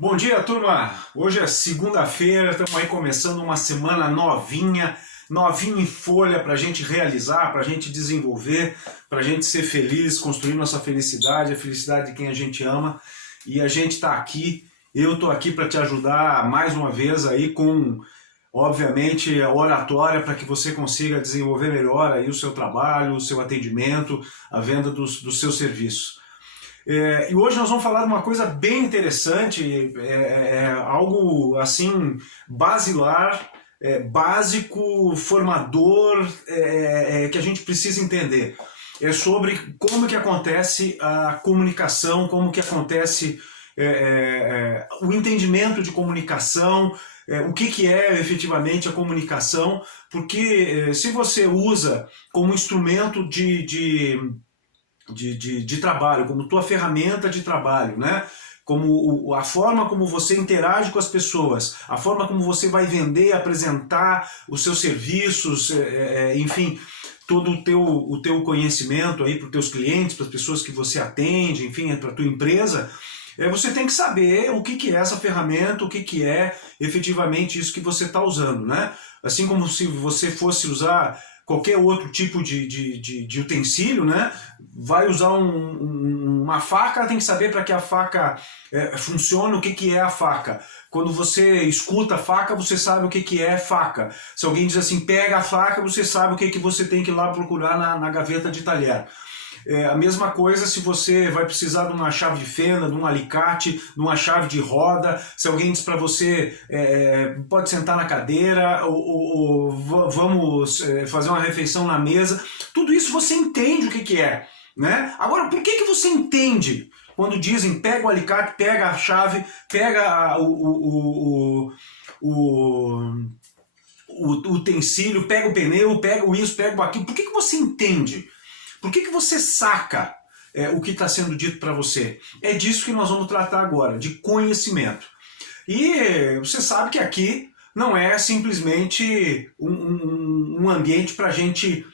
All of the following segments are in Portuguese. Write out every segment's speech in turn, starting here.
Bom dia, turma! Hoje é segunda-feira, estamos aí começando uma semana novinha em folha para a gente realizar, para a gente desenvolver, para a gente ser feliz, construir nossa felicidade, a felicidade de quem a gente ama. E a gente está aqui, eu estou aqui para te ajudar mais uma vez aí com, obviamente, a oratória para que você consiga desenvolver melhor aí o seu trabalho, o seu atendimento, a venda dos seus serviços. E hoje nós vamos falar de uma coisa bem interessante, algo assim basilar, básico, formador, que a gente precisa entender. É sobre como que acontece a comunicação, como que acontece o entendimento de comunicação, o que é efetivamente a comunicação, porque se você usa como instrumento de trabalho, como tua ferramenta de trabalho, né? Como a forma como você interage com as pessoas, a forma como você vai vender, apresentar os seus serviços, enfim, todo o teu conhecimento aí para os teus clientes, para as pessoas que você atende, enfim, para a tua empresa, você tem que saber o que é essa ferramenta, o que é efetivamente isso que você está usando, né? Assim como se você fosse usar qualquer outro tipo de utensílio, né? Vai usar uma faca, tem que saber para que a faca funcione, o que é a faca. Quando você escuta a faca, você sabe o que é faca. Se alguém diz assim, pega a faca, você sabe o que você tem que ir lá procurar na gaveta de talher. A mesma coisa se você vai precisar de uma chave de fenda, de um alicate, de uma chave de roda. Se alguém diz para você, pode sentar na cadeira, ou vamos fazer uma refeição na mesa. Tudo isso você entende o que é, né? Agora, por que você entende quando dizem pega o alicate, pega a chave, pega o utensílio, pega o pneu, pega o isso, pega o aquilo? Por que você entende? Por que você saca o que está sendo dito para você? É disso que nós vamos tratar agora, de conhecimento. E você sabe que aqui não é simplesmente um ambiente para a gente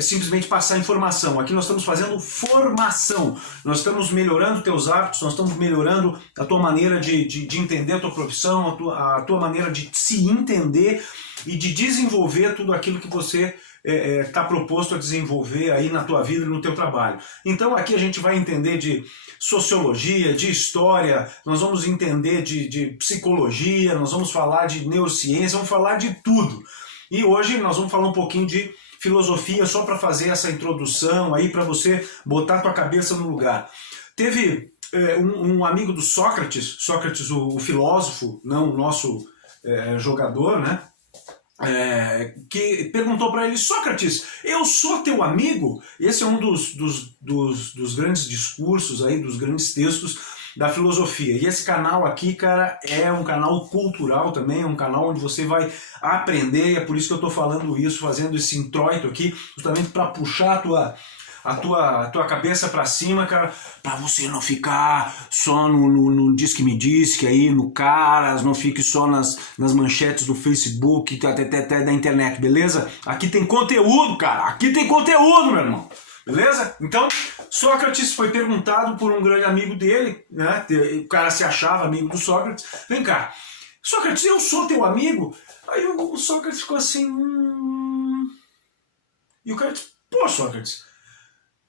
simplesmente passar informação. Aqui nós estamos fazendo formação, nós estamos melhorando teus hábitos, nós estamos melhorando a tua maneira de entender a tua profissão, a tua maneira de se entender e de desenvolver tudo aquilo que você está proposto a desenvolver aí na tua vida e no teu trabalho. Então aqui a gente vai entender de sociologia, de história, nós vamos entender de psicologia, nós vamos falar de neurociência, vamos falar de tudo. E hoje nós vamos falar um pouquinho de filosofia, só para fazer essa introdução aí, para você botar a tua cabeça no lugar. Teve um amigo do Sócrates, o filósofo, não o nosso jogador, né? Que perguntou para ele, Sócrates, eu sou teu amigo? Esse é um dos grandes discursos, aí, dos grandes textos da filosofia. E esse canal aqui, cara, é um canal cultural também, é um canal onde você vai aprender, é por isso que eu estou falando isso, fazendo esse introito aqui, justamente para puxar a tua cabeça para cima, cara, para você não ficar só no Diz que me Diz, aí no Caras, não fique só nas manchetes do Facebook, até da internet, beleza? Aqui tem conteúdo, cara, aqui tem conteúdo, meu irmão, beleza? Então, Sócrates foi perguntado por um grande amigo dele, né? O cara se achava amigo do Sócrates, vem cá, Sócrates, eu sou teu amigo? Aí o Sócrates ficou assim, E o cara disse, pô, Sócrates,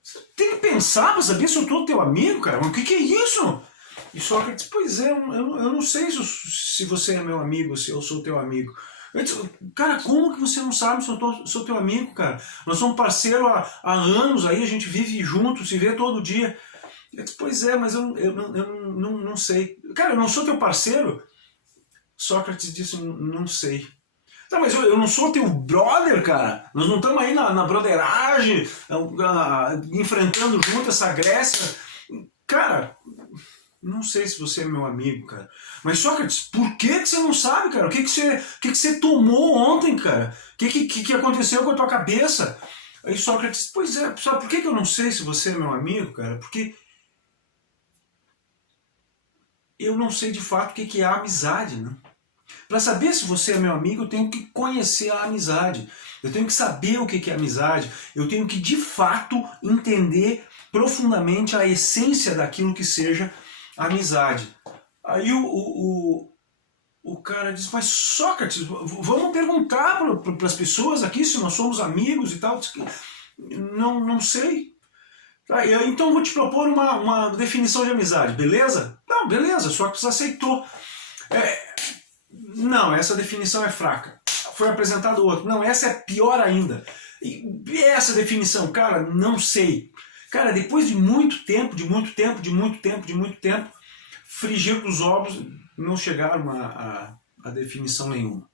você tem que pensar para saber se eu tô teu amigo, cara. Mas o que é isso? E Sócrates, pois é, eu não sei se você é meu amigo, se eu sou teu amigo. Eu disse, cara, como que você não sabe se eu sou teu amigo, cara? Nós somos parceiros há anos aí, a gente vive junto, se vê todo dia. Eu disse, pois é, mas eu não sei. Cara, eu não sou teu parceiro? Sócrates disse, não sei. Tá, mas eu não sou teu brother, cara. Nós não estamos aí na brotheragem, enfrentando junto essa Grécia. Cara, não sei se você é meu amigo, cara. Mas Sócrates, por que você não sabe, cara? O que você tomou ontem, cara? O que aconteceu com a tua cabeça? Aí Sócrates, pois é, sabe por que eu não sei se você é meu amigo, cara? Porque eu não sei de fato o que é a amizade, né? Para saber se você é meu amigo, eu tenho que conhecer a amizade. Eu tenho que saber o que é amizade. Eu tenho que, de fato, entender profundamente a essência daquilo que seja amizade. Aí o cara diz, mas Sócrates, vamos perguntar para as pessoas aqui se nós somos amigos e tal. Diz que, não sei. Tá, então eu vou te propor uma definição de amizade, beleza? Não, beleza, Sócrates aceitou. Não, essa definição é fraca. Foi apresentado outro. Não, essa é pior ainda. E essa definição, cara, não sei. Cara, depois de muito tempo, frigir dos ovos, não chegaram a definição nenhuma.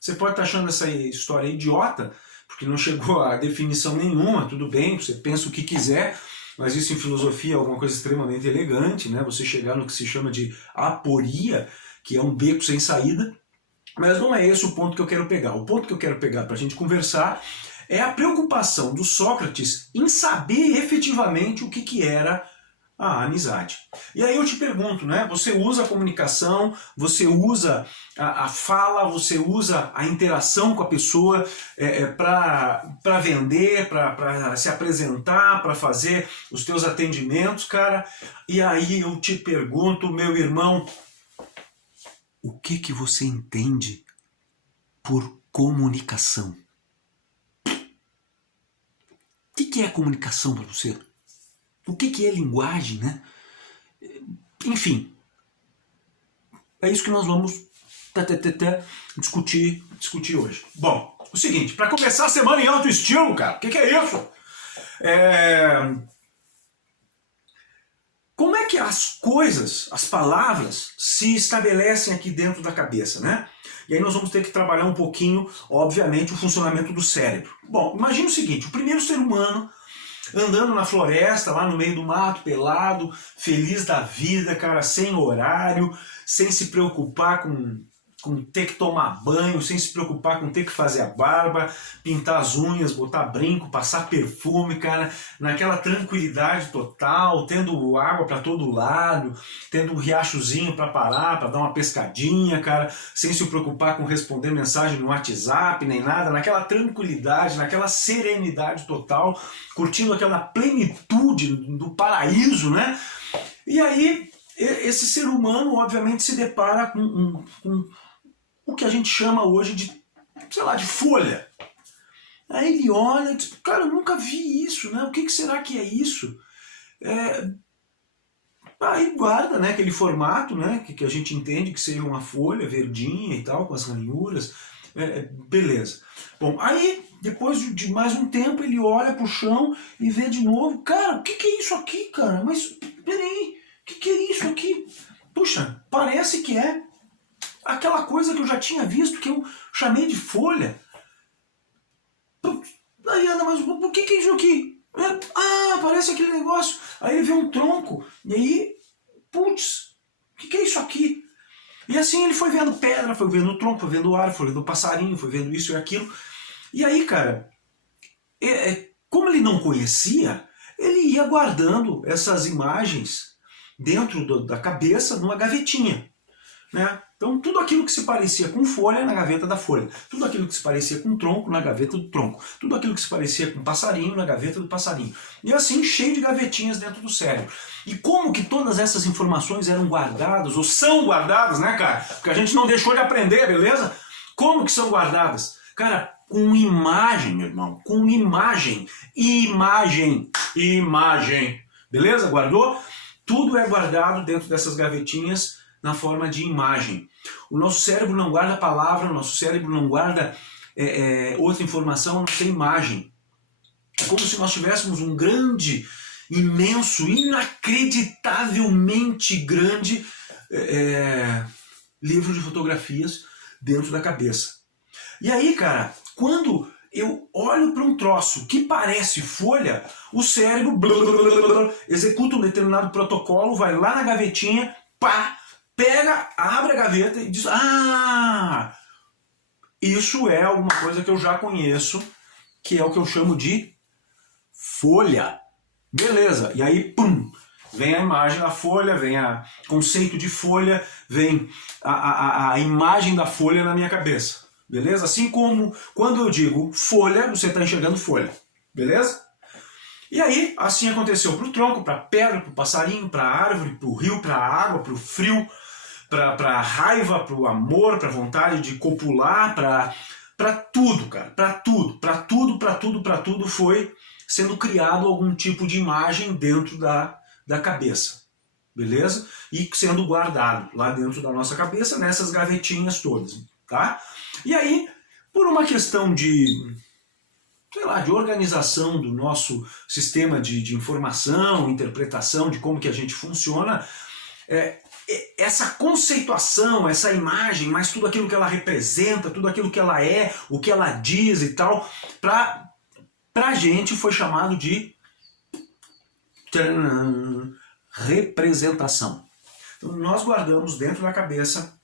Você pode estar achando essa história idiota, porque não chegou a definição nenhuma, tudo bem, você pensa o que quiser, mas isso em filosofia é alguma coisa extremamente elegante, né? Você chegar no que se chama de aporia, que é um beco sem saída, mas não é esse o ponto que eu quero pegar. O ponto que eu quero pegar para a gente conversar é a preocupação do Sócrates em saber efetivamente o que era a amizade. E aí eu te pergunto, né? Você usa a comunicação, você usa a fala, você usa a interação com a pessoa para vender, para se apresentar, para fazer os teus atendimentos, cara. E aí eu te pergunto, meu irmão, o que você entende por comunicação? O que é comunicação para você? O que é linguagem, né? Enfim, é isso que nós vamos discutir hoje. Bom, o seguinte, para começar a semana em alto estilo, cara, o que é isso? Como é que as coisas, as palavras, se estabelecem aqui dentro da cabeça, né? E aí nós vamos ter que trabalhar um pouquinho, obviamente, o funcionamento do cérebro. Bom, imagine o seguinte, o primeiro ser humano andando na floresta, lá no meio do mato, pelado, feliz da vida, cara, sem horário, sem se preocupar com ter que tomar banho, sem se preocupar com ter que fazer a barba, pintar as unhas, botar brinco, passar perfume, cara, naquela tranquilidade total, tendo água para todo lado, tendo um riachozinho para parar, para dar uma pescadinha, cara, sem se preocupar com responder mensagem no WhatsApp, nem nada, naquela tranquilidade, naquela serenidade total, curtindo aquela plenitude do paraíso, né? E aí, esse ser humano, obviamente, se depara com o que a gente chama hoje de, sei lá, de folha. Aí ele olha e diz, cara, eu nunca vi isso, né? O que será que é isso? Aí guarda, né, aquele formato, né, que a gente entende que seja uma folha verdinha e tal, com as ranhuras, beleza. Bom, aí depois de mais um tempo ele olha pro chão e vê de novo, cara, o que é isso aqui, cara? Mas peraí, o que é isso aqui? Puxa, parece que é aquela coisa que eu já tinha visto, que eu chamei de folha. Aí anda, mas por que é isso aqui? Parece aquele negócio. Aí ele vê um tronco, e aí, putz, o que é isso aqui? E assim ele foi vendo pedra, foi vendo o tronco, foi vendo o ar, foi vendo o passarinho, foi vendo isso e aquilo. E aí, cara, como ele não conhecia, ele ia guardando essas imagens dentro da cabeça numa gavetinha, né? Então tudo aquilo que se parecia com folha, na gaveta da folha. Tudo aquilo que se parecia com tronco, na gaveta do tronco. Tudo aquilo que se parecia com passarinho, na gaveta do passarinho. E assim, cheio de gavetinhas dentro do cérebro. E como que todas essas informações eram guardadas, ou são guardadas, né, cara? Porque a gente não deixou de aprender, beleza? Como que são guardadas? Cara, com imagem, meu irmão. Com imagem. Imagem. Beleza? Guardou? Tudo é guardado dentro dessas gavetinhas na forma de imagem. O nosso cérebro não guarda palavra, o nosso cérebro não guarda outra informação, não tem imagem. É como se nós tivéssemos um grande, imenso, inacreditavelmente grande livro de fotografias dentro da cabeça. E aí, cara, quando eu olho para um troço que parece folha, o cérebro executa um determinado protocolo, vai lá na gavetinha, pá, pega, abre a gaveta e diz, isso é alguma coisa que eu já conheço, que é o que eu chamo de folha. Beleza, e aí, pum, vem a imagem da folha, vem o conceito de folha, vem a imagem da folha na minha cabeça. Beleza? Assim como quando eu digo folha, você está enxergando folha. Beleza? E aí, assim aconteceu para o tronco, para a pedra, para o passarinho, para a árvore, para o rio, para a água, para o frio, para a raiva, para o amor, para a vontade de copular, para tudo, cara, para tudo, para tudo, para tudo, para tudo foi sendo criado algum tipo de imagem dentro da cabeça, beleza? E sendo guardado lá dentro da nossa cabeça, nessas gavetinhas todas, tá? E aí, por uma questão de, sei lá, de organização do nosso sistema de informação, interpretação de como que a gente funciona, essa conceituação, essa imagem, mas tudo aquilo que ela representa, tudo aquilo que ela é, o que ela diz e tal, pra gente foi chamado de representação. Então nós guardamos dentro da cabeça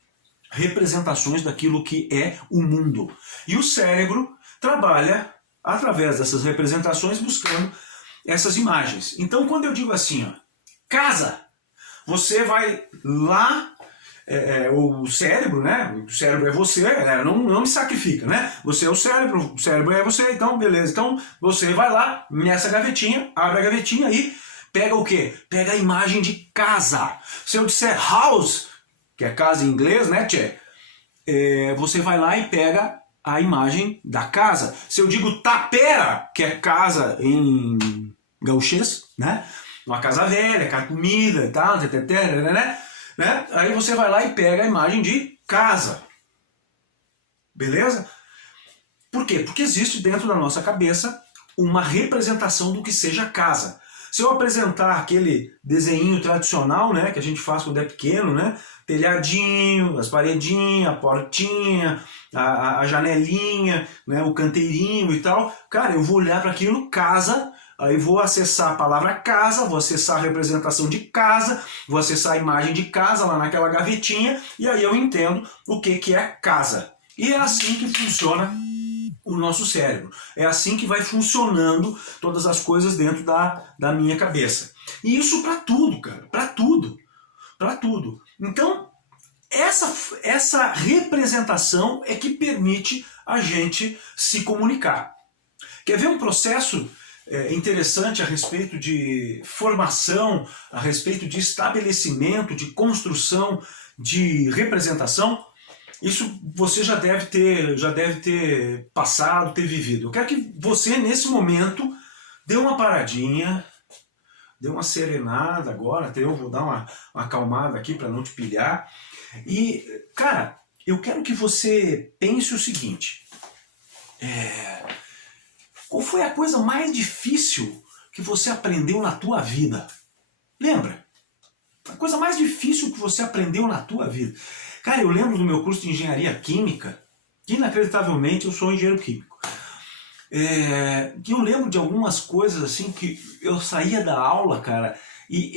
representações daquilo que é o mundo. E o cérebro trabalha através dessas representações buscando essas imagens. Então quando eu digo assim, ó, casa, você vai lá, o cérebro, né? O cérebro é você, não me sacrifica, né? Você é o cérebro é você, então beleza. Então você vai lá nessa gavetinha, abre a gavetinha e pega o quê? Pega a imagem de casa. Se eu disser house, que é casa em inglês, né, tchê? Você vai lá e pega a imagem da casa. Se eu digo tapera, que é casa em gauchês, né? Uma casa velha, comida e tal, né? Aí você vai lá e pega a imagem de casa. Beleza? Por quê? Porque existe dentro da nossa cabeça uma representação do que seja casa. Se eu apresentar aquele desenho tradicional, né, que a gente faz quando é pequeno, né, telhadinho, as paredinhas, a portinha, a janelinha, né, o canteirinho e tal, cara, eu vou olhar para aquilo, casa, aí vou acessar a palavra casa, vou acessar a representação de casa, vou acessar a imagem de casa lá naquela gavetinha, e aí eu entendo o que é casa. E é assim que funciona o nosso cérebro. É assim que vai funcionando todas as coisas dentro da minha cabeça. E isso para tudo, cara, para tudo. Para tudo. Então, essa representação é que permite a gente se comunicar. Quer ver um processo interessante a respeito de formação, a respeito de estabelecimento, de construção, de representação? Isso você já deve ter passado, ter vivido. Eu quero que você, nesse momento, dê uma paradinha, dê uma serenada agora, até eu vou dar uma acalmada aqui para não te pilhar. E, cara, eu quero que você pense o seguinte. Qual foi a coisa mais difícil que você aprendeu na tua vida? Lembra? A coisa mais difícil que você aprendeu na tua vida. Cara, eu lembro do meu curso de engenharia química, que inacreditavelmente eu sou engenheiro químico. Que eu lembro de algumas coisas assim que eu saía da aula, cara, e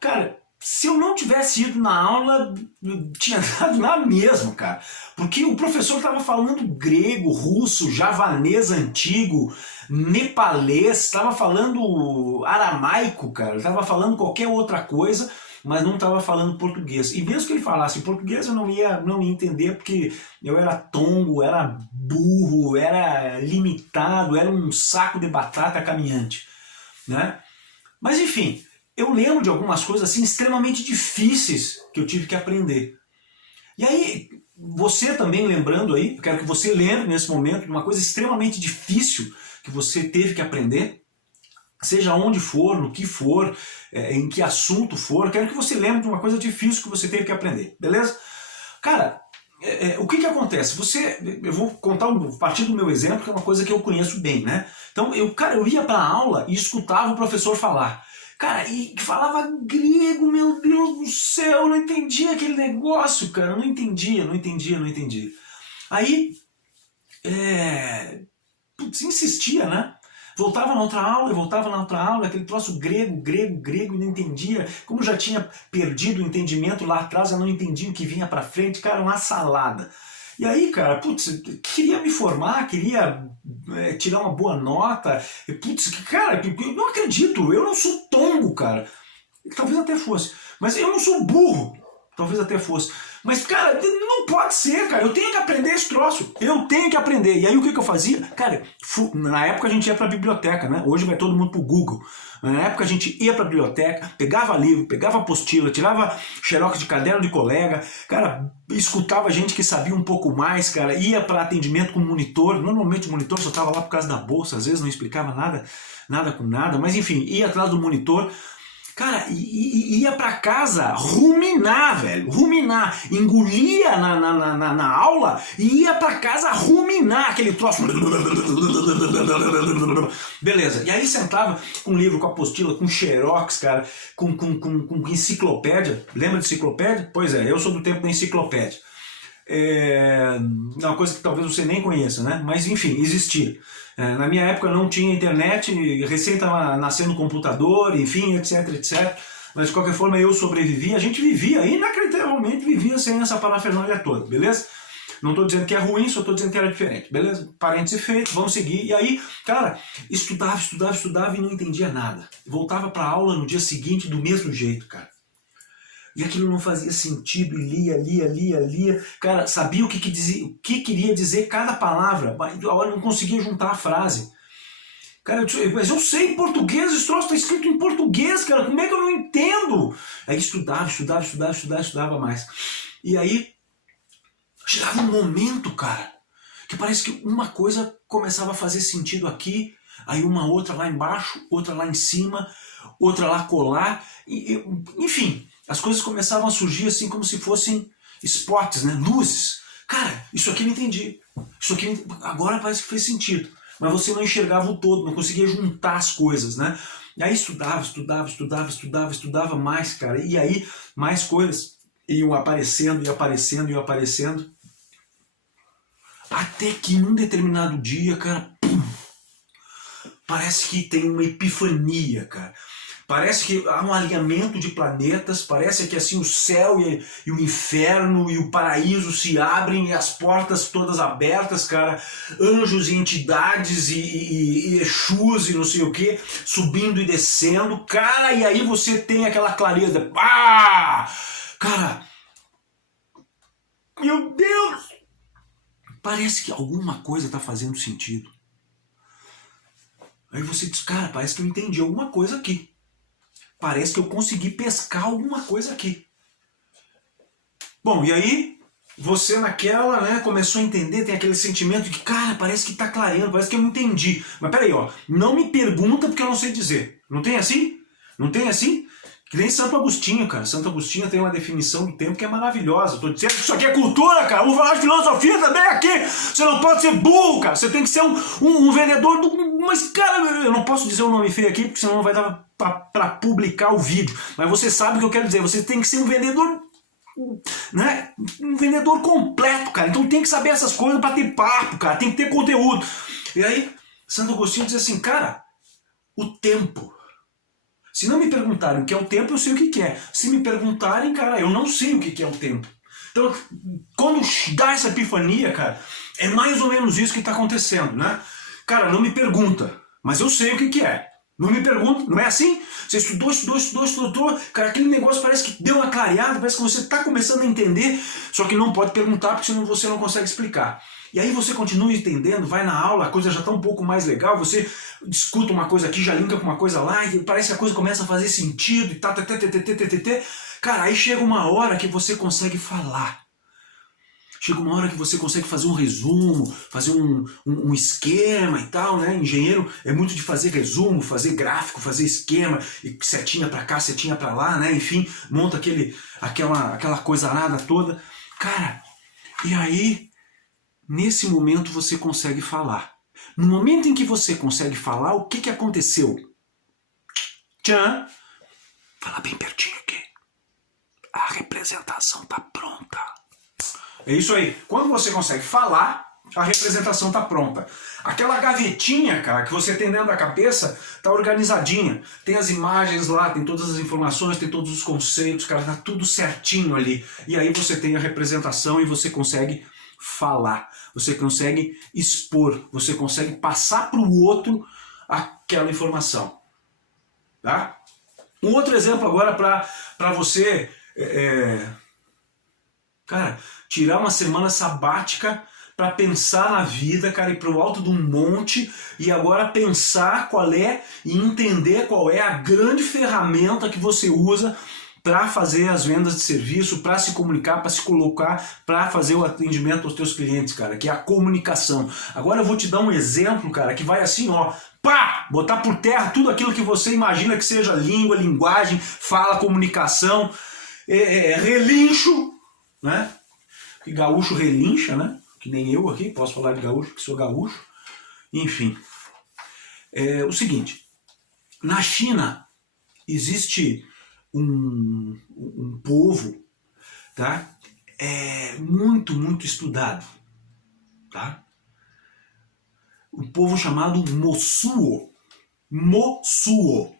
cara, se eu não tivesse ido na aula, tinha dado na mesma, cara. Porque o professor estava falando grego, russo, javanês antigo, nepalês, estava falando aramaico, cara, estava falando qualquer outra coisa, mas não estava falando português. E mesmo que ele falasse português, eu não ia entender, porque eu era tongo, era burro, era limitado, era um saco de batata caminhante, né? Mas enfim, eu lembro de algumas coisas assim extremamente difíceis que eu tive que aprender. E aí, você também lembrando aí, eu quero que você lembre nesse momento de uma coisa extremamente difícil que você teve que aprender, seja onde for, no que for, em que assunto for, quero que você lembre de uma coisa difícil que você teve que aprender, beleza? Cara, o que acontece? Eu vou contar a partir do meu exemplo, que é uma coisa que eu conheço bem, né? Então, eu ia para a aula e escutava o professor falar. Cara, e falava grego, meu Deus do céu, eu não entendia aquele negócio, cara, eu não entendia. Aí, insistia, né? Voltava na outra aula, aquele troço grego, e não entendia. Como eu já tinha perdido o entendimento lá atrás, eu não entendia o que vinha pra frente, cara, uma salada. E aí, cara, queria me formar, queria tirar uma boa nota. Cara, eu não acredito, eu não sou tongo, cara. Talvez até fosse, mas eu não sou burro. Talvez até fosse. Mas, cara, não pode ser, cara. Eu tenho que aprender esse troço. Eu tenho que aprender. E aí o que eu fazia? Cara, na época a gente ia pra biblioteca, né? Hoje vai todo mundo pro Google. Na época a gente ia pra biblioteca, pegava livro, pegava apostila, tirava xerox de caderno de colega, cara, escutava gente que sabia um pouco mais, cara, ia para atendimento com monitor. Normalmente o monitor só tava lá por causa da bolsa, às vezes não explicava nada com nada, mas enfim, ia atrás do monitor. Cara, ia pra casa ruminar, velho, ruminar, engolia na aula e ia pra casa ruminar aquele troço. Beleza, e aí sentava com livro, com apostila, com xerox, cara, com enciclopédia. Lembra de enciclopédia? Pois é, eu sou do tempo da enciclopédia. É uma coisa que talvez você nem conheça, né? Mas enfim, existia. Na minha época não tinha internet, recém estava nascendo computador, enfim, etc, etc. Mas de qualquer forma eu sobrevivi, a gente vivia, inacreditavelmente vivia sem essa parafernália toda, beleza? Não estou dizendo que é ruim, só estou dizendo que era diferente, beleza? Parêntese feito, vamos seguir. E aí, cara, estudava e não entendia nada. Voltava para a aula no dia seguinte do mesmo jeito, cara. E aquilo não fazia sentido, e lia. Cara, sabia o que queria dizer cada palavra, mas a hora não conseguia juntar a frase. Cara, mas eu sei português, esse troço está escrito em português, cara, como é que eu não entendo? Aí estudava mais. E aí, chegava um momento, cara, que parece que uma coisa começava a fazer sentido aqui, aí uma outra lá embaixo, outra lá em cima, outra lá colar, enfim... As coisas começavam a surgir assim como se fossem spots, né? Luzes. Cara, isso aqui eu não entendi. Isso aqui agora parece que fez sentido. Mas você não enxergava o todo, não conseguia juntar as coisas, né? E aí estudava mais, cara. E aí mais coisas iam aparecendo. Até que num determinado dia, cara, pum, parece que tem uma epifania, cara. Parece que há um alinhamento de planetas, parece que assim o céu e o inferno e o paraíso se abrem e as portas todas abertas, cara, anjos e entidades e Exus e não sei o que, subindo e descendo, cara, e aí você tem aquela clareza, cara, meu Deus, parece que alguma coisa está fazendo sentido. Aí você diz, cara, parece que eu entendi alguma coisa aqui. Parece que eu consegui pescar alguma coisa aqui. Bom, e aí você naquela, né, começou a entender, tem aquele sentimento de que, cara, parece que tá clareando, parece que eu entendi. Mas peraí, ó, não me pergunta porque eu não sei dizer. Não tem assim? Não tem assim? Que nem Santo Agostinho, cara. Santo Agostinho tem uma definição do tempo que é maravilhosa. Tô dizendo que isso aqui é cultura, cara. Vamos falar de filosofia também aqui. Você não pode ser burro, cara. Você tem que ser um vendedor do... Mas, cara, eu não posso dizer o nome feio aqui, porque senão não vai dar pra publicar o vídeo. Mas você sabe o que eu quero dizer. Você tem que ser um vendedor... né? Um vendedor completo, cara. Então tem que saber essas coisas pra ter papo, cara. Tem que ter conteúdo. E aí, Santo Agostinho diz assim, cara, o tempo... Se não me perguntarem o que é o tempo, eu sei o que é. Se me perguntarem, cara, eu não sei o que é o tempo. Então, quando dá essa epifania, cara, é mais ou menos isso que está acontecendo, né? Cara, não me pergunta, mas eu sei o que é. Não me pergunta, não é assim? Você estudou, cara, aquele negócio parece que deu uma clareada, parece que você está começando a entender, só que não pode perguntar porque senão você não consegue explicar. E aí você continua entendendo, vai na aula, a coisa já está um pouco mais legal, você escuta uma coisa aqui, já linka com uma coisa lá, e parece que a coisa começa a fazer sentido, e tá. Cara, aí chega uma hora que você consegue falar. Chega uma hora que você consegue fazer um resumo, fazer um esquema e tal, né? Engenheiro é muito de fazer resumo, fazer gráfico, fazer esquema, e setinha pra cá, setinha pra lá, né? Enfim, monta aquela coisa nada toda. Cara, e aí... Nesse momento você consegue falar. No momento em que você consegue falar, o que aconteceu? Tchan! Fala bem pertinho aqui. A representação tá pronta. É isso aí. Quando você consegue falar, a representação tá pronta. Aquela gavetinha, cara, que você tem dentro da cabeça, tá organizadinha. Tem as imagens lá, tem todas as informações, tem todos os conceitos, cara, tá tudo certinho ali. E aí você tem a representação e você consegue falar, você consegue expor, você consegue passar para o outro aquela informação. Tá? Um outro exemplo agora para você Cara, tirar uma semana sabática para pensar na vida, cara, ir pro alto de um monte e agora pensar qual é e entender qual é a grande ferramenta que você usa para fazer as vendas de serviço, para se comunicar, para se colocar, para fazer o atendimento aos teus clientes, cara, que é a comunicação. Agora eu vou te dar um exemplo, cara, que vai assim, ó, pá, botar por terra tudo aquilo que você imagina que seja língua, linguagem, fala, comunicação, relincho, né? Que gaúcho relincha, né? Que nem eu aqui, posso falar de gaúcho, que sou gaúcho. Enfim, é o seguinte, na China existe um povo, tá? Muito estudado, tá? Um povo chamado Mosuo. Mosuo.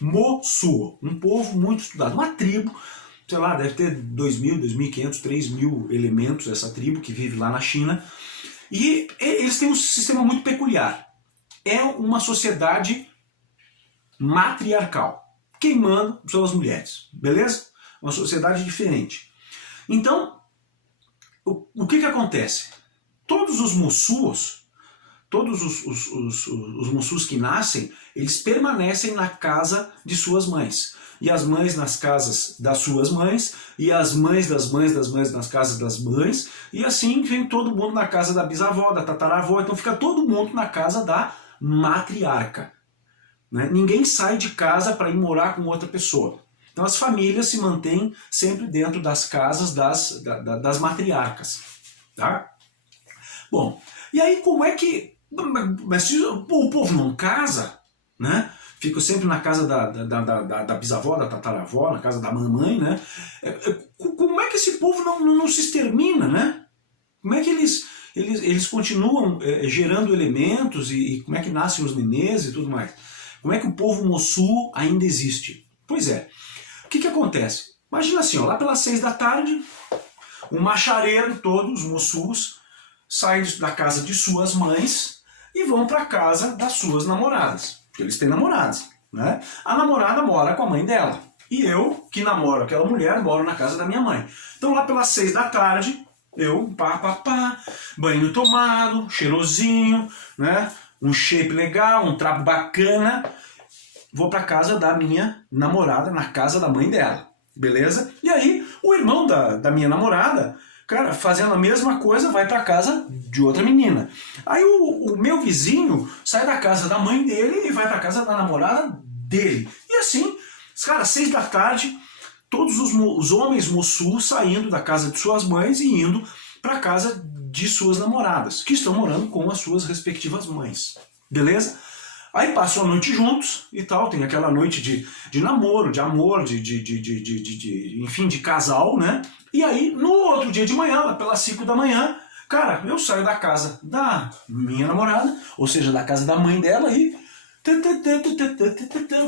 Mosuo. Um povo muito estudado. Uma tribo, sei lá, deve ter 2.000, 2.500, 3.000 elementos, essa tribo que vive lá na China. E eles têm um sistema muito peculiar. É uma sociedade matriarcal. Quem manda são as mulheres, beleza? Uma sociedade diferente. Então, o que acontece? Todos os Mosuos, todos os Mosuos que nascem, eles permanecem na casa de suas mães. E as mães nas casas das suas mães, e as mães das mães das mães nas casas das mães, e assim vem todo mundo na casa da bisavó, da tataravó, então fica todo mundo na casa da matriarca. Né? Ninguém sai de casa para ir morar com outra pessoa. Então as famílias se mantêm sempre dentro das casas das matriarcas. Tá? Bom, e aí como é que... Mas se o povo não casa, né? Fica sempre na casa da bisavó, da tataravó, na casa da mamãe, né? Como é que esse povo não se extermina, né? Como é que eles continuam gerando elementos e como é que nascem os nenês e tudo mais? Como é que o povo Mosuo ainda existe? Pois é, o que acontece? Imagina assim, ó, lá pelas 6 da tarde, um machareiro, todos os Mosuos, saem da casa de suas mães e vão para a casa das suas namoradas, porque eles têm namoradas, né? A namorada mora com a mãe dela, e eu, que namoro aquela mulher, moro na casa da minha mãe. Então lá pelas 6 da tarde, eu, banho tomado, cheirosinho, né? Um shape legal, um trapo bacana, vou para casa da minha namorada, na casa da mãe dela, beleza? E aí o irmão da minha namorada, cara, fazendo a mesma coisa, vai para casa de outra menina. Aí o meu vizinho sai da casa da mãe dele e vai para casa da namorada dele. E assim, cara, 6 da tarde, todos os homens Mosuo saindo da casa de suas mães e indo para casa de suas namoradas, que estão morando com as suas respectivas mães. Beleza? Aí passam a noite juntos e tal, tem aquela noite de namoro, de amor, enfim, de casal, né? E aí, no outro dia de manhã, lá pelas 5 da manhã, cara, eu saio da casa da minha namorada, ou seja, da casa da mãe dela e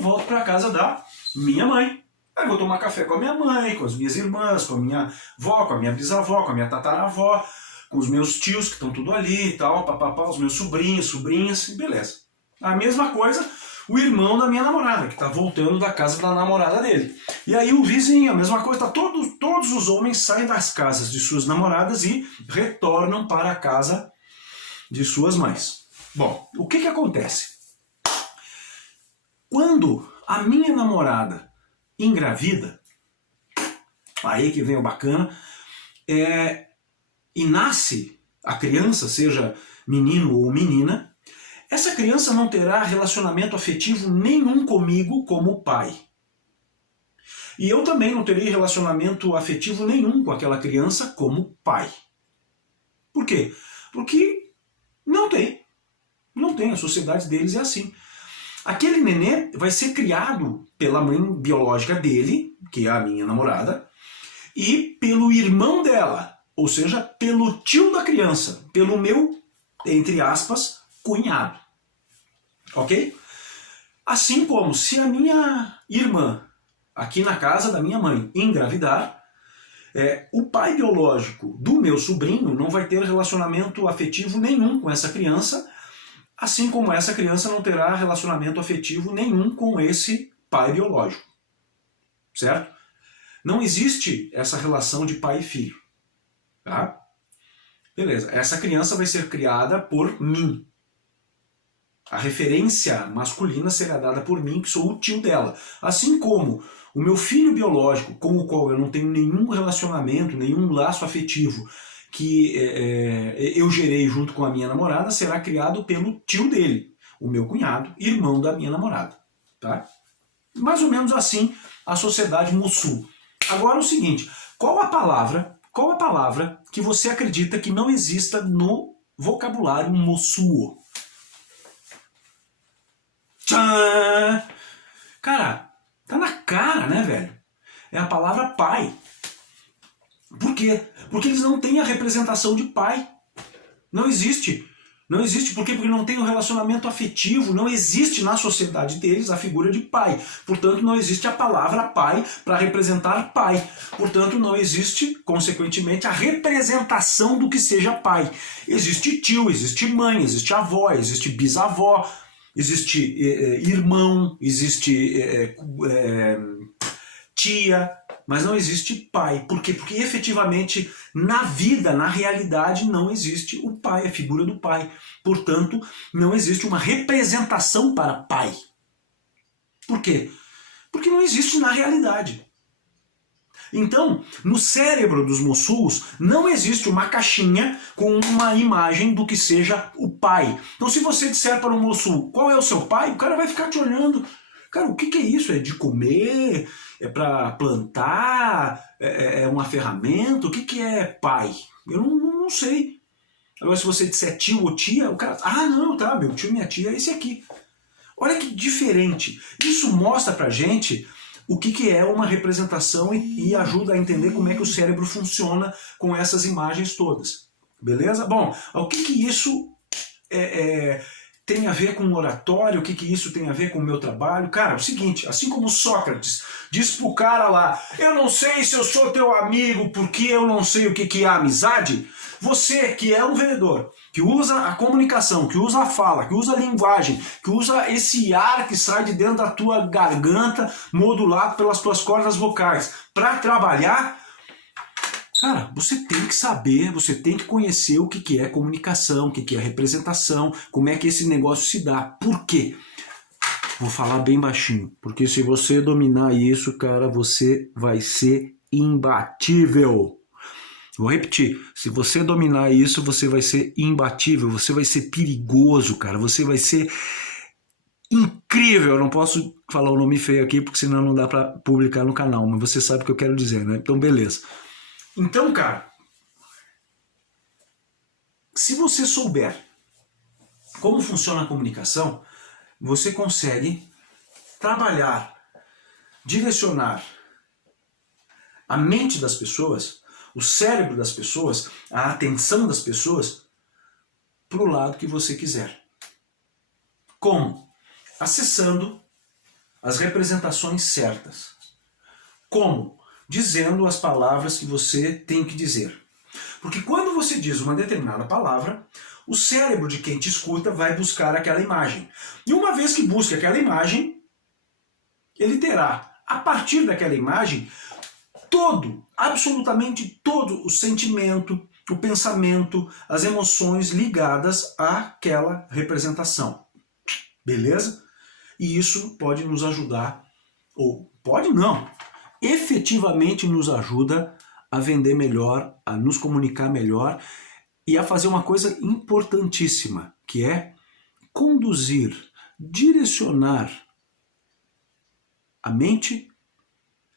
volto para casa da minha mãe. Aí vou tomar café com a minha mãe, com as minhas irmãs, com a minha avó, com a minha bisavó, com a minha tataravó, com os meus tios que estão tudo ali e tal, papapá, os meus sobrinhos, sobrinhas, beleza. A mesma coisa, o irmão da minha namorada, que está voltando da casa da namorada dele. E aí o vizinho, a mesma coisa, tá todos os homens saem das casas de suas namoradas e retornam para a casa de suas mães. Bom, o que acontece? Quando a minha namorada engravida, aí que vem o bacana, e nasce a criança, seja menino ou menina, essa criança não terá relacionamento afetivo nenhum comigo como pai. E eu também não terei relacionamento afetivo nenhum com aquela criança como pai. Por quê? Porque não tem. Não tem, a sociedade deles é assim. Aquele nenê vai ser criado pela mãe biológica dele, que é a minha namorada, e pelo irmão dela, ou seja, pelo tio da criança, pelo meu, entre aspas, cunhado. Ok? Assim como se a minha irmã, aqui na casa da minha mãe, engravidar, o pai biológico do meu sobrinho não vai ter relacionamento afetivo nenhum com essa criança, assim como essa criança não terá relacionamento afetivo nenhum com esse pai biológico. Certo? Não existe essa relação de pai e filho. tá? Beleza, essa criança vai ser criada por mim. A referência masculina será dada por mim, que sou o tio dela. Assim como o meu filho biológico, com o qual eu não tenho nenhum relacionamento, nenhum laço afetivo, que eu gerei junto com a minha namorada, será criado pelo tio dele, o meu cunhado, irmão da minha namorada. Tá? Mais ou menos assim a sociedade Mussu. Agora o seguinte, qual a palavra que você acredita que não exista no vocabulário Mussuo? Tchan! Cara, tá na cara, né, velho? É a palavra pai. Por quê? Porque eles não têm a representação de pai. Não existe. Não existe. Por quê? Porque não tem o relacionamento afetivo. Não existe na sociedade deles a figura de pai. Portanto, não existe a palavra pai para representar pai. Portanto, não existe, consequentemente, a representação do que seja pai. Existe tio, existe mãe, existe avó, existe bisavó, existe irmão, existe tia, mas não existe pai. Por quê? Porque efetivamente na vida, na realidade, não existe o pai, a figura do pai. Portanto, não existe uma representação para pai. Por quê? Porque não existe na realidade. Então, no cérebro dos Mussus não existe uma caixinha com uma imagem do que seja o pai. Então, se você disser para um Mussu, qual é o seu pai? O cara vai ficar te olhando. Cara, o que é isso? É de comer? É para plantar? É uma ferramenta? O que é pai? Eu não sei. Agora, se você disser tio ou tia, o cara... Ah, não, tá, meu tio e minha tia é esse aqui. Olha que diferente. Isso mostra pra gente o que é uma representação e ajuda a entender como é que o cérebro funciona com essas imagens todas. Beleza? Bom, o que isso tem a ver com oratório, o que isso tem a ver com o meu trabalho? Cara, é o seguinte, assim como Sócrates diz pro cara lá, eu não sei se eu sou teu amigo porque eu não sei o que é amizade, você que é um vendedor, que usa a comunicação, que usa a fala, que usa a linguagem, que usa esse ar que sai de dentro da tua garganta, modulado pelas tuas cordas vocais, para trabalhar, cara, você tem que saber, você tem que conhecer o que é comunicação, o que é representação, como é que esse negócio se dá. Por quê? Vou falar bem baixinho, porque se você dominar isso, cara, você vai ser imbatível. Vou repetir, se você dominar isso, você vai ser imbatível, você vai ser perigoso, cara, você vai ser incrível. Eu não posso falar o nome feio aqui, porque senão não dá pra publicar no canal, mas você sabe o que eu quero dizer, né? Então, beleza. Então, cara, se você souber como funciona a comunicação, você consegue trabalhar, direcionar a mente das pessoas, o cérebro das pessoas, a atenção das pessoas para o lado que você quiser. Como? Acessando as representações certas. Como? Dizendo as palavras que você tem que dizer. Porque quando você diz uma determinada palavra, o cérebro de quem te escuta vai buscar aquela imagem. E uma vez que busca aquela imagem, ele terá, a partir daquela imagem, absolutamente todo o sentimento, o pensamento, as emoções ligadas àquela representação. Beleza? E isso pode nos ajudar, ou pode não, efetivamente nos ajuda a vender melhor, a nos comunicar melhor e a fazer uma coisa importantíssima, que é conduzir, direcionar a mente,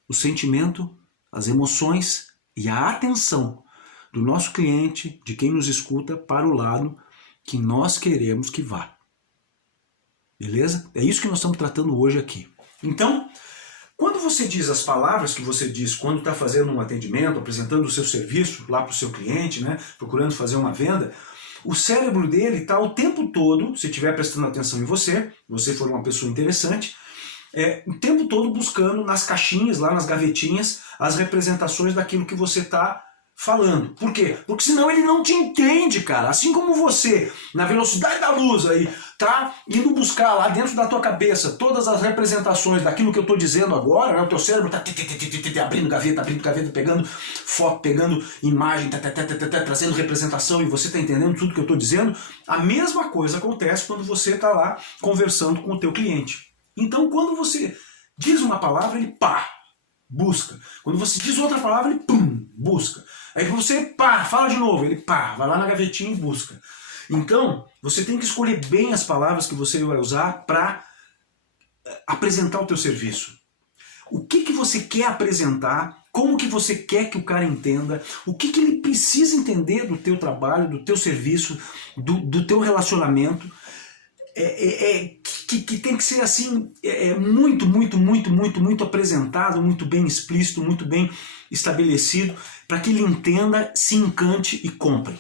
o sentimento, as emoções e a atenção do nosso cliente, de quem nos escuta, para o lado que nós queremos que vá. Beleza? É isso que nós estamos tratando hoje aqui. Então, quando você diz as palavras que você diz quando está fazendo um atendimento, apresentando o seu serviço lá para o seu cliente, né, procurando fazer uma venda, o cérebro dele está o tempo todo, se estiver prestando atenção em você for uma pessoa interessante, o tempo todo buscando nas caixinhas, lá nas gavetinhas, as representações daquilo que você está falando. Por quê? Porque senão ele não te entende, cara. Assim como você, na velocidade da luz aí, tá indo buscar lá dentro da tua cabeça todas as representações daquilo que eu tô dizendo agora, né? O teu cérebro tá abrindo gaveta, pegando foto, pegando imagem, trazendo representação, e você tá entendendo tudo que eu tô dizendo. A mesma coisa acontece quando você tá lá conversando com o teu cliente. Então, quando você diz uma palavra, ele pá, busca. Quando você diz outra palavra, ele pum, busca. Aí você, pá, fala de novo, ele pá, vai lá na gavetinha e busca. Então, você tem que escolher bem as palavras que você vai usar para apresentar o teu serviço. O que que você quer apresentar, como que você quer que o cara entenda, o que que ele precisa entender do teu trabalho, do teu serviço, do teu relacionamento, que tem que ser assim, muito apresentado, muito bem explícito, muito bem estabelecido, para que ele entenda, se encante e compre.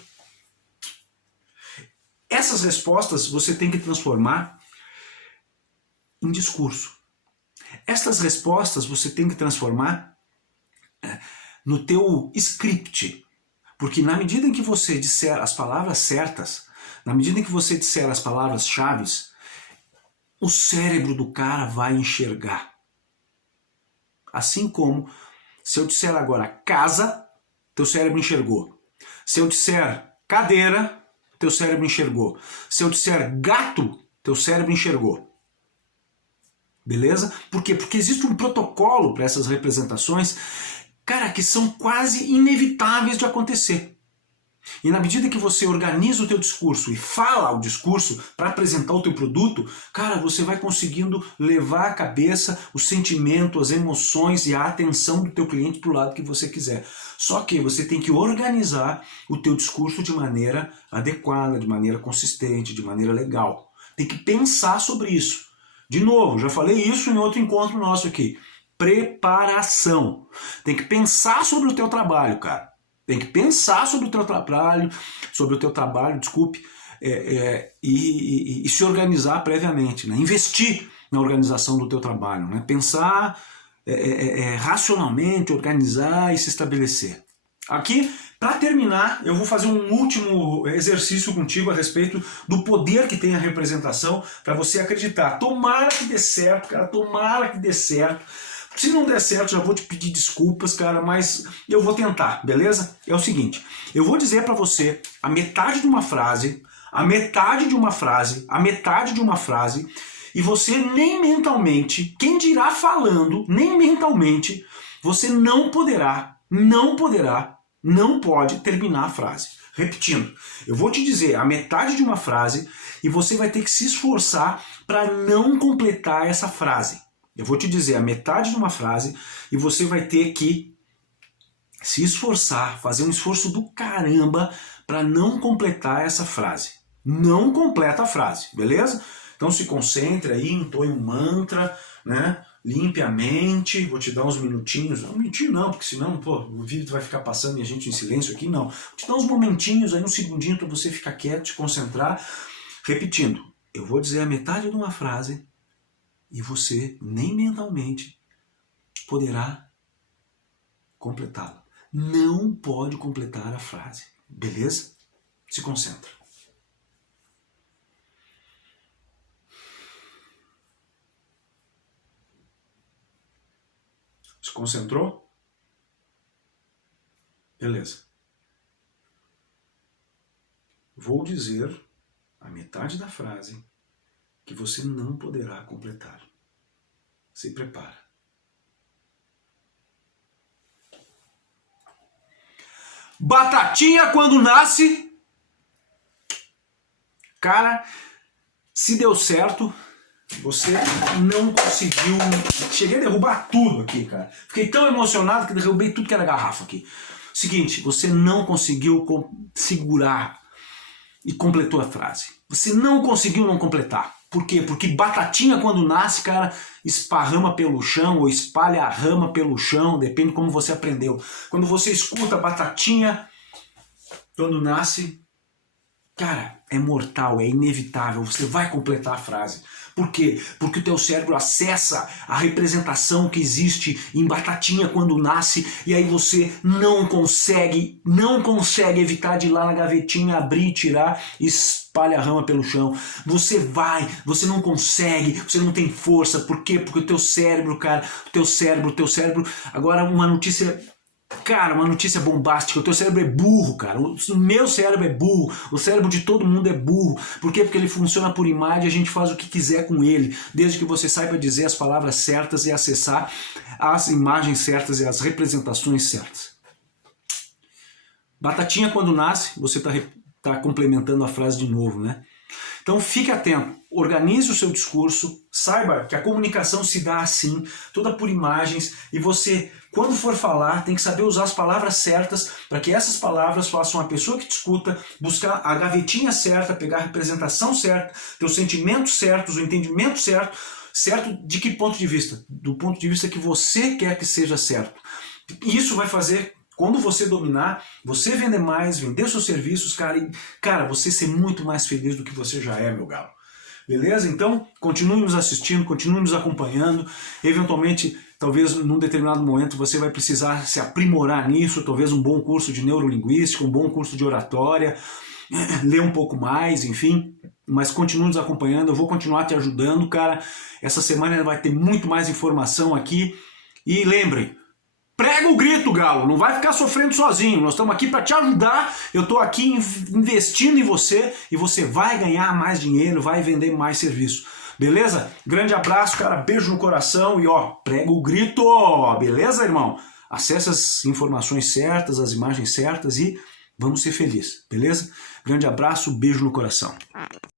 Essas respostas você tem que transformar em discurso. Essas respostas você tem que transformar no teu script, porque na medida em que você disser as palavras certas, na medida em que você disser as palavras-chave, o cérebro do cara vai enxergar. Assim como, se eu disser agora casa, teu cérebro enxergou. Se eu disser cadeira, teu cérebro enxergou. Se eu disser gato, teu cérebro enxergou. Beleza? Por quê? Porque existe um protocolo para essas representações, cara, que são quase inevitáveis de acontecer. E na medida que você organiza o teu discurso e fala o discurso para apresentar o teu produto, cara, você vai conseguindo levar a cabeça, o sentimento, as emoções e a atenção do teu cliente para o lado que você quiser. Só que você tem que organizar o teu discurso de maneira adequada, de maneira consistente, de maneira legal. Tem que pensar sobre isso. De novo, já falei isso em outro encontro nosso aqui. Preparação. Tem que pensar sobre o teu trabalho, cara. Tem que pensar sobre o teu trabalho, desculpe, e se organizar previamente, né? Investir na organização do teu trabalho, né? Pensar racionalmente, organizar e se estabelecer. Aqui, para terminar, eu vou fazer um último exercício contigo a respeito do poder que tem a representação para você acreditar. Tomara que dê certo, cara, tomara que dê certo. Se não der certo, já vou te pedir desculpas, cara, mas eu vou tentar, beleza? É o seguinte, eu vou dizer para você a metade de uma frase, e você nem mentalmente, quem dirá falando, nem mentalmente, você não pode terminar a frase. Repetindo, eu vou te dizer a metade de uma frase e você vai ter que se esforçar para não completar essa frase. Eu vou te dizer a metade de uma frase e você vai ter que se esforçar, fazer um esforço do caramba para não completar essa frase. Não completa a frase, beleza? Então se concentre aí, entoie um mantra, né? Limpe a mente, vou te dar uns minutinhos, não minutinho não, porque senão pô, o vídeo vai ficar passando e a gente em silêncio aqui, não. Vou te dar uns momentinhos aí, um segundinho para você ficar quieto, se concentrar. Repetindo, eu vou dizer a metade de uma frase e você nem mentalmente poderá completá-la. Não pode completar a frase, beleza? Se concentra. Se concentrou? Beleza. Vou dizer a metade da frase que você não poderá completar. Se prepara. Batatinha quando nasce. Cara, se deu certo, você não conseguiu... Cheguei a derrubar tudo aqui, cara. Fiquei tão emocionado que derrubei tudo que era garrafa aqui. Seguinte, você não conseguiu segurar e completou a frase. Você não conseguiu não completar. Por quê? Porque batatinha quando nasce, cara, esparrama pelo chão ou espalha a rama pelo chão, depende de como você aprendeu. Quando você escuta batatinha quando nasce, cara, é mortal, é inevitável, você vai completar a frase. Por quê? Porque o teu cérebro acessa a representação que existe em batatinha quando nasce, e aí você não consegue evitar de ir lá na gavetinha, abrir, tirar e espalha a rama pelo chão. Você não consegue, você não tem força. Por quê? Porque o teu cérebro, cara, o teu cérebro. Agora uma notícia... Cara, uma notícia bombástica, o teu cérebro é burro, cara, o meu cérebro é burro, o cérebro de todo mundo é burro. Por quê? Porque ele funciona por imagem, a gente faz o que quiser com ele, desde que você saiba dizer as palavras certas e acessar as imagens certas e as representações certas. Batatinha quando nasce, você tá complementando a frase de novo, né? Então fique atento, organize o seu discurso, saiba que a comunicação se dá assim, toda por imagens, e você, quando for falar, tem que saber usar as palavras certas para que essas palavras façam a pessoa que te escuta buscar a gavetinha certa, pegar a representação certa, ter os sentimentos certos, o entendimento certo. Certo de que ponto de vista? Do ponto de vista que você quer que seja certo. Isso vai fazer... Quando você dominar, você vender mais, vender seus serviços, cara, e, cara, você ser muito mais feliz do que você já é, meu galo. Beleza? Então, continue nos assistindo, continue nos acompanhando. Eventualmente, talvez num determinado momento você vai precisar se aprimorar nisso, talvez um bom curso de neurolinguística, um bom curso de oratória, ler um pouco mais, enfim. Mas continue nos acompanhando, eu vou continuar te ajudando, cara. Essa semana vai ter muito mais informação aqui. E lembrem, prega o grito, galo, não vai ficar sofrendo sozinho, nós estamos aqui para te ajudar, eu estou aqui investindo em você e você vai ganhar mais dinheiro, vai vender mais serviço, beleza? Grande abraço, cara, beijo no coração e ó, prega o grito, beleza, irmão? Acesse as informações certas, as imagens certas e vamos ser felizes, beleza? Grande abraço, beijo no coração.